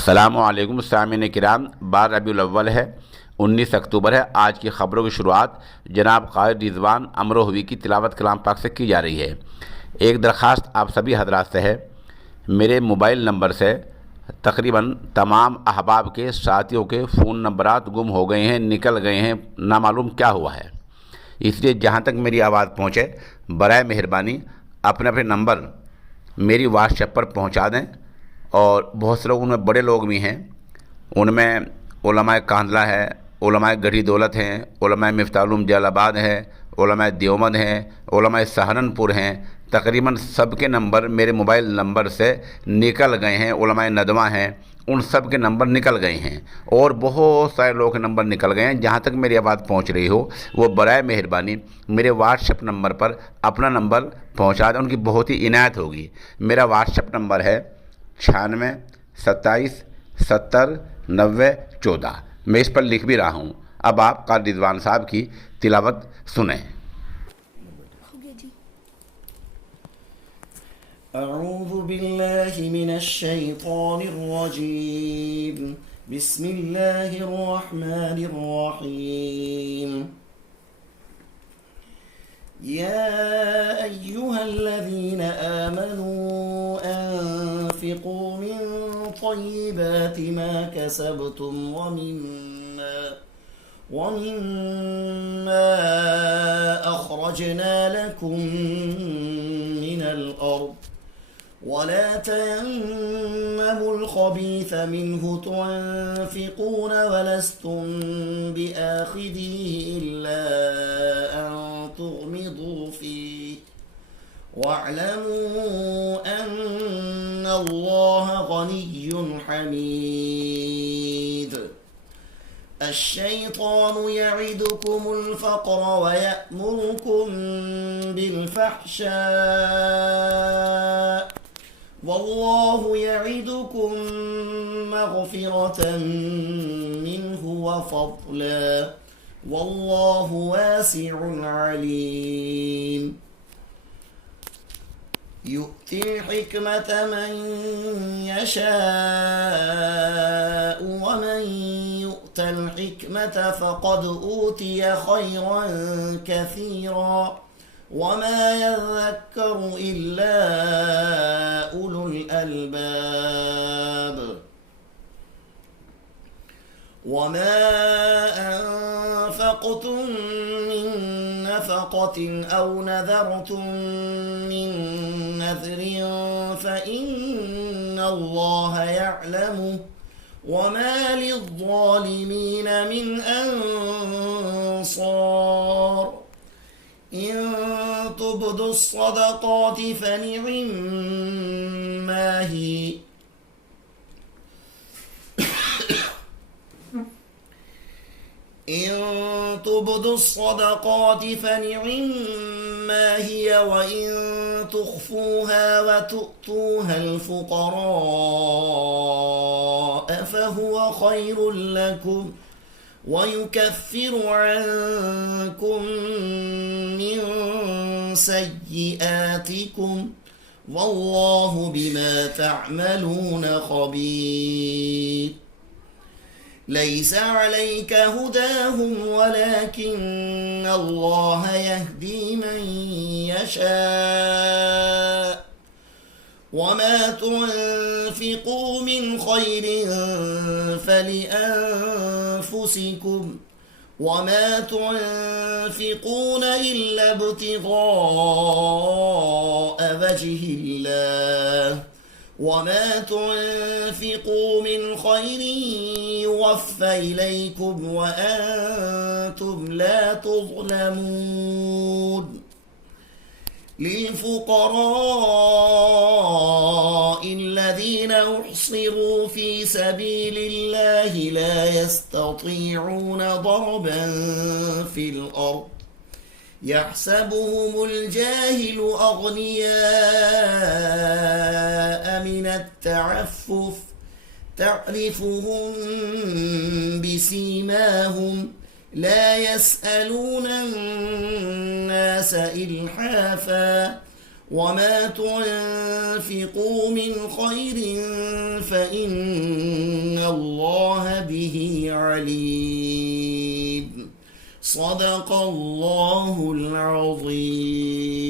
अस्सलामु अलैकुम सामीन किराम। 12 रबीउल अव्वल है, 19 अक्टूबर है। आज की ख़बरों की शुरुआत जनाब क़ारी रज़वान امروہوی की तिलावत कलाम पाक से की जा रही है। एक दरख्वास्त आप सभी हजरात से है। मेरे मोबाइल नंबर से तकरीबन तमाम अहबाब के साथियों के फ़ोन नंबरात गुम हो गए हैं, निकल गए हैं, ना मालूम क्या हुआ है। इसलिए जहाँ तक मेरी आवाज़ पहुँचे बराए मेहरबानी अपने अपने नंबर मेरी व्हाट्सएप पर पहुँचा दें। और बहुत से लोग, उनमें बड़े लोग भी हैं, उनमें उलमाए कांदला है, उलमाए गढ़ी दौलत हैं, उलमाए मिफ्ताहुल जलालाबाद है, उलमाए देवबंद हैं, उलमाए सहारनपुर हैं। तकरीबन सबके नंबर मेरे मोबाइल नंबर से निकल गए हैं। उलमाए नदवा हैं, उन सब के नंबर निकल गए हैं और बहुत सारे लोगों के नंबर निकल गए हैं। जहाँ तक मेरी आवाज़ पहुँच रही हो वो बराए मेहरबानी मेरे व्हाट्सएप नंबर पर अपना नंबर पहुँचा दें, उनकी बहुत ही इनायत होगी। मेरा व्हाट्सएप नंबर है 96 27 70 90 14। मैं इस पर लिख भी रहा हूँ। अब आप क़ारी रज़वान साहब की तिलावत सुनें। अऊज़ु बिल्लाहि मिनश शैतानिर रजीम। बिस्मिल्लाहिर रहमानिर रहीम। या अय्युहल्लज़ीना आमनू أنفقوا من طيبات ما كسبتم ومما أخرجنا لكم من الأرض ولا تيمموا الخبيث منه تنفقون ولستم بآخذيه إلا أن تغمضوا فيه واعلموا أن الله غني حميد. الشيطان يعدكم الفقر ويأمركم بالفحشاء والله يعدكم مغفرة منه وفضلا والله واسع عليم. يؤتي الحكمة من يشاء ومن يؤت الحكمة فقد أوتي خيرا كثيرا وما يذكر إلا أولو الألباب. وما أنفقتم من نفقة أو نذرتم من نذر فإن الله يعلمه وما للظالمين من أنصار. إن تبدوا الصدقات فنعما هي إن تبدوا الصدقات فنعما هي وإن تخفوها وتؤتوها الفقراء فهو خير لكم ويكفر عنكم من سيئاتكم والله بما تعملون خبير. ليس عليك هداهم ولكن الله يهدي من يشاء وما تنفقوا من خير فلأنفسكم وما تنفقون إلا ابتغاء وجه الله وما تنفقوا من خير يوفى إليكم وأنتم لا تظلمون. للفقراء الذين أحصروا في سبيل الله لا يستطيعون ضربا في الأرض يحسبهم الجاهل أغنياء من التعفف تعرفهم بسيماهم لا يسألون الناس إلحافا وما تنفقوا من خير فإن عليم. صدق الله العظيم.